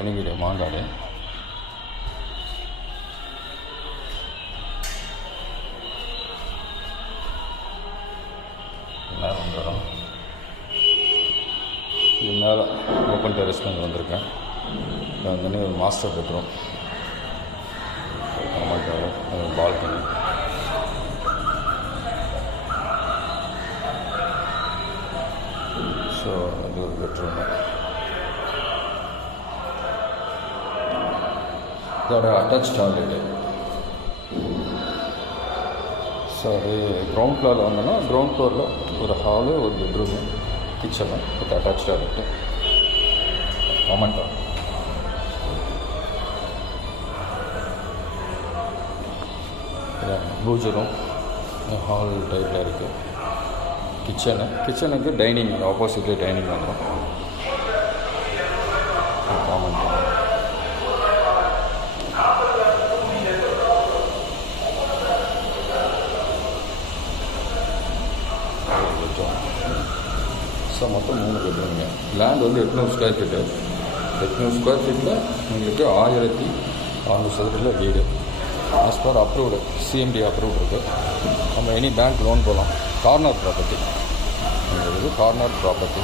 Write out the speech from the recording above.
தனி வீடு மாங்காடு. நேரம் வந்துடும். இது மேலே ஓப்பன் டெரஸ்லேருந்து வந்திருக்கேன். நான் வந்து ஒரு மாஸ்டர் பெட்ரூம், பால்கனி. ஸோ இது ஒரு பெட்ரூமு. இதோட அட்டாச் டாய்லெட்டு. ஸோ அது கிரவுண்ட் ஃப்ளோரில் வந்தோன்னா கிரவுண்ட் ஃப்ளோரில் ஒரு ஹாலு, ஒரு bedroom, kitchen with attach toilet, common toilet. பூஜை ரூம் ஹால் டைப்பில் இருக்குது. கிச்சனுக்கு டைனிங் ஆப்போசிட்லேயே டைனிங் வந்துடும். காமன் ஸோ மொத்தம் 3 பெட்ரூமுங்க. லேண்ட் வந்து 800 ஸ்கொயர் ஃபீட்டு. 800 ஸ்கொயர் ஃபீட்டில் உங்களுக்கு 1600 சதுரத்தில் வீடு. As per approved, CMD approved இருக்குது. நம்ம எனி பேங்க் லோன் போகலாம். கார்னர் ப்ராப்பர்ட்டி, இது கார்னர் ப்ராப்பர்ட்டி.